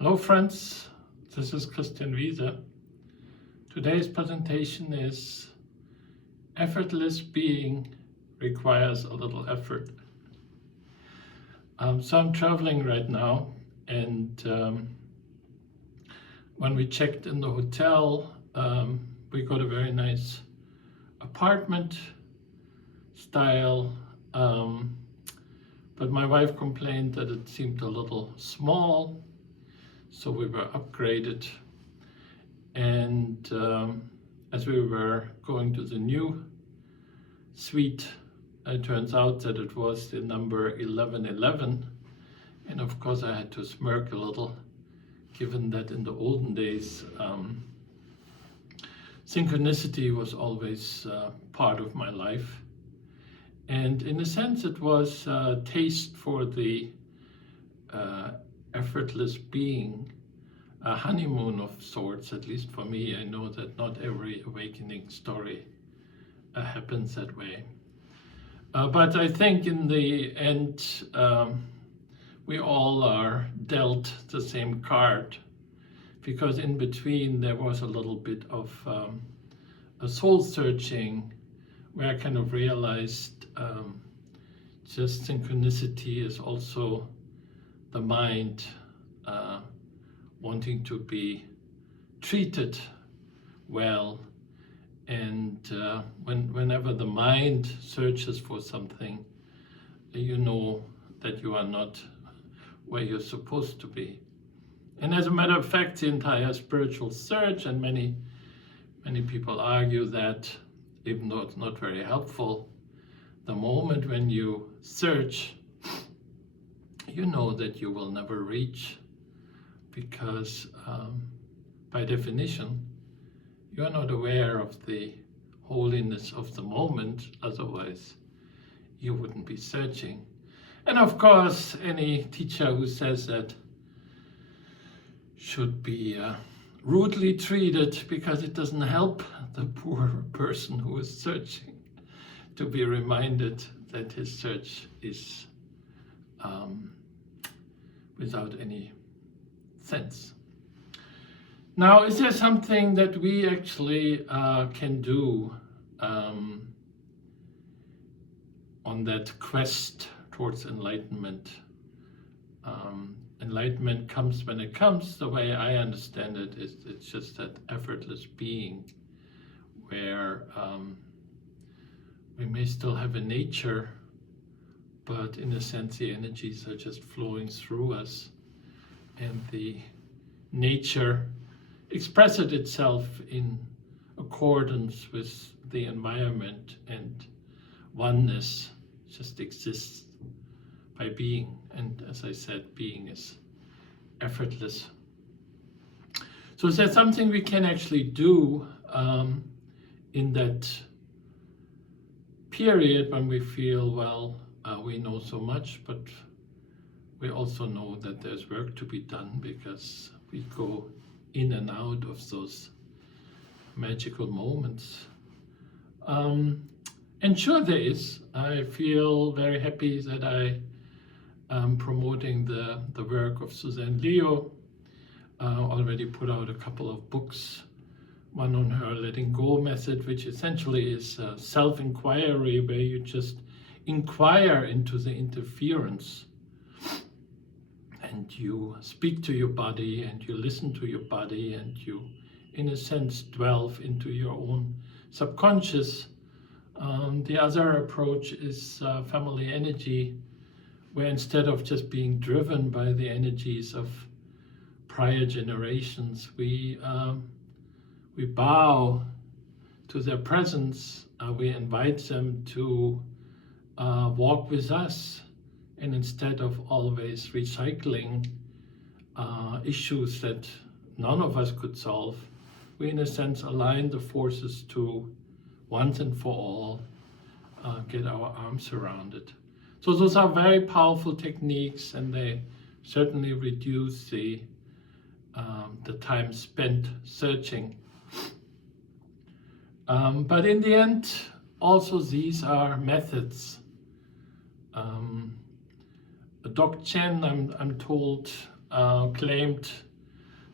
Hello friends, this is Christian Wiese. Today's presentation is Effortless Being Requires a Little Effort. So I'm traveling right now, and when we checked in the hotel, we got a very nice apartment style, but my wife complained that it seemed a little small. So we were upgraded, and as we were going to the new suite, it turns out that it was the number 1111, and of course I had to smirk a little, given that in the olden days synchronicity was always part of my life, and in a sense it was a taste for the effortless being, a honeymoon of sorts, at least for me. I know that not every awakening story happens that way. But I think in the end, we all are dealt the same card, because in between there was a little bit of a soul searching where I kind of realized just synchronicity is also the mind wanting to be treated well, and whenever the mind searches for something, you know that you are not where you're supposed to be. And as a matter of fact, the entire spiritual search, and many people argue that, even though it's not very helpful, the moment when you search, you know that you will never reach, because by definition, you are not aware of the holiness of the moment, otherwise you wouldn't be searching. And of course, any teacher who says that should be rudely treated, because it doesn't help the poor person who is searching to be reminded that his search is without any sense. Now, is there something that we actually can do on that quest towards enlightenment? Enlightenment comes when it comes. The way I understand it is it's just that effortless being, where we may still have a nature, but in a sense the energies are just flowing through us, and the nature expresses itself in accordance with the environment, and oneness just exists by being. And as I said, being is effortless. So is there something we can actually do in that period when we feel, well, we know so much, but we also know that there's work to be done, because we go in and out of those magical moments. And sure, there is. I feel very happy that I am promoting the work of Suzanne Leo. Already put out a couple of books, one on her letting go method, which essentially is self-inquiry, where you just inquire into the interference, and you speak to your body, and you listen to your body, and you, in a sense, delve into your own subconscious. The other approach is family energy, where instead of just being driven by the energies of prior generations, we bow to their presence. We invite them to walk with us, and instead of always recycling issues that none of us could solve, we in a sense align the forces to once and for all get our arms around it. So those are very powerful techniques, and they certainly reduce the time spent searching. But in the end, also these are methods. Doc Chen, I'm told, claimed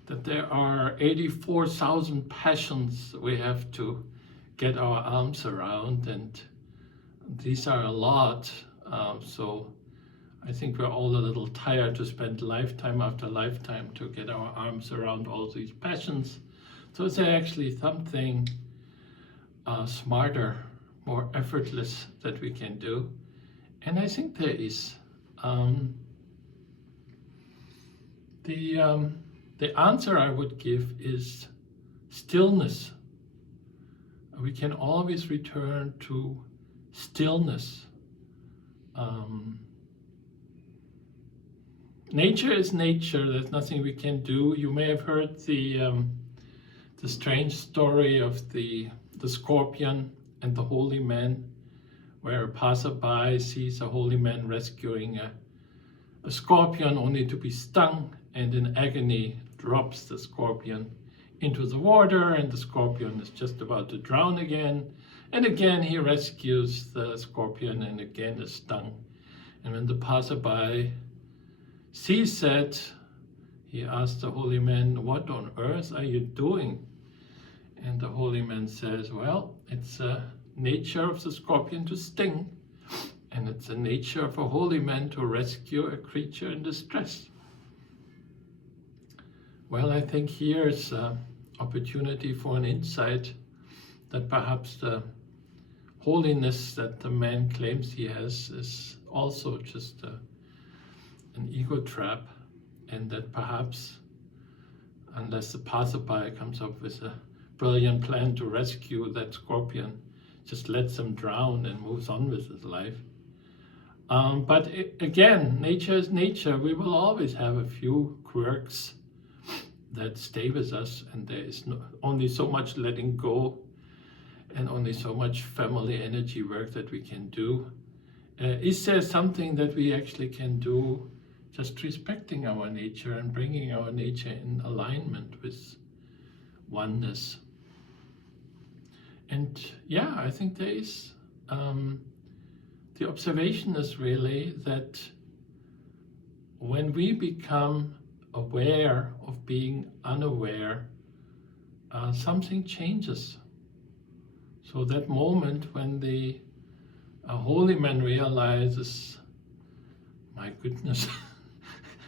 that there are 84,000 passions we have to get our arms around, and these are a lot. So I think we're all a little tired to spend lifetime after lifetime to get our arms around all these passions. So is there actually something smarter, more effortless that we can do? And I think there is. The answer I would give is stillness. We can always return to stillness. Nature is nature. There's nothing we can do. You may have heard the strange story of the scorpion and the holy man, where a passerby sees a holy man rescuing a scorpion only to be stung, and in agony drops the scorpion into the water, and the scorpion is just about to drown again. And again he rescues the scorpion and again is stung. And when the passerby sees that, he asks the holy man, "What on earth are you doing?" And the holy man says, "Well, it's a nature of the scorpion to sting, and it's the nature of a holy man to rescue a creature in distress." Well, I think here's an opportunity for an insight that perhaps the holiness that the man claims he has is also just an ego trap, and that perhaps, unless the passerby comes up with a brilliant plan to rescue that scorpion, just lets him drown and moves on with his life. But again, nature is nature. We will always have a few quirks that stay with us, and there is only so much letting go and only so much family energy work that we can do. Is there something that we actually can do just respecting our nature and bringing our nature in alignment with oneness? And yeah, I think there is. The observation is really that when we become aware of being unaware, something changes. So that moment when the holy man realizes, my goodness,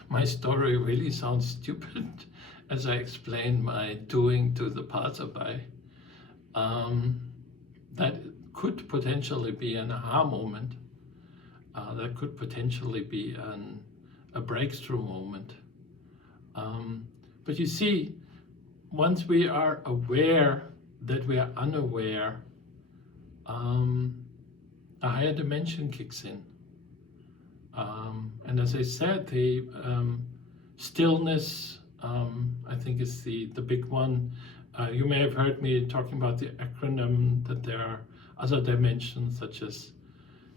my story really sounds stupid as I explain my doing to the passerby, that could potentially be an aha moment. That could potentially be a breakthrough moment. But you see, once we are aware that we are unaware, a higher dimension kicks in. And as I said, the stillness, I think, is the big one. You may have heard me talking about the acronym, that there are other dimensions, such as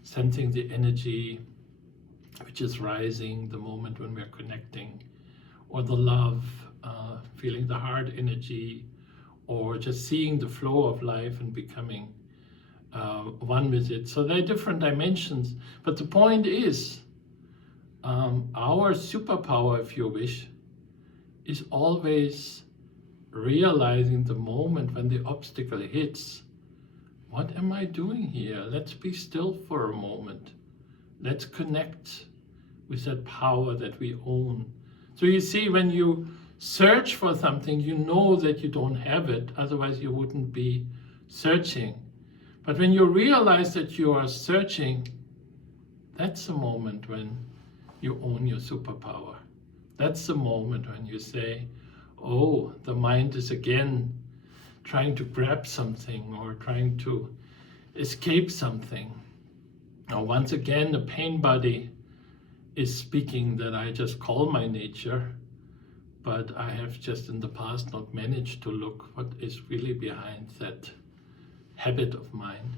sensing the energy which is rising the moment when we're connecting, or the love, feeling the heart energy, or just seeing the flow of life and becoming one with it. So there are different dimensions, but the point is, our superpower, if you wish, is always realizing the moment when the obstacle hits. What am I doing here? Let's be still for a moment. Let's connect with that power that we own. So you see, when you search for something, you know that you don't have it, otherwise you wouldn't be searching. But when you realize that you are searching, that's the moment when you own your superpower. That's the moment when you say, oh, the mind is again trying to grab something or trying to escape something. Now, once again, the pain body is speaking that I just call my nature, but I have just in the past not managed to look what is really behind that habit of mine.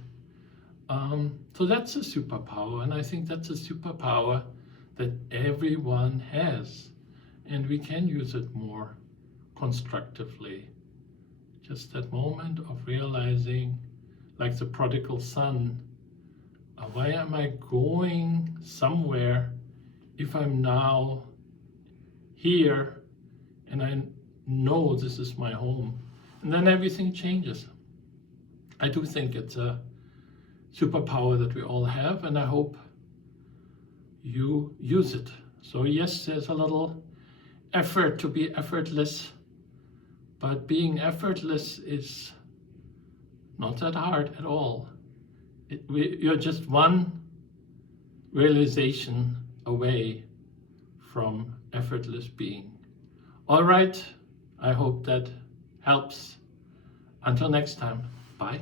So that's a superpower, and I think that's a superpower that everyone has, and we can use it more constructively. Just that moment of realizing, like the prodigal son, why am I going somewhere if I'm now here and I know this is my home. And then everything changes. I do think it's a superpower that we all have, and I hope you use it. So yes, there's a little effort to be effortless, but being effortless is not that hard at all. You're just one realization away from effortless being. All right, I hope that helps. Until next time, bye.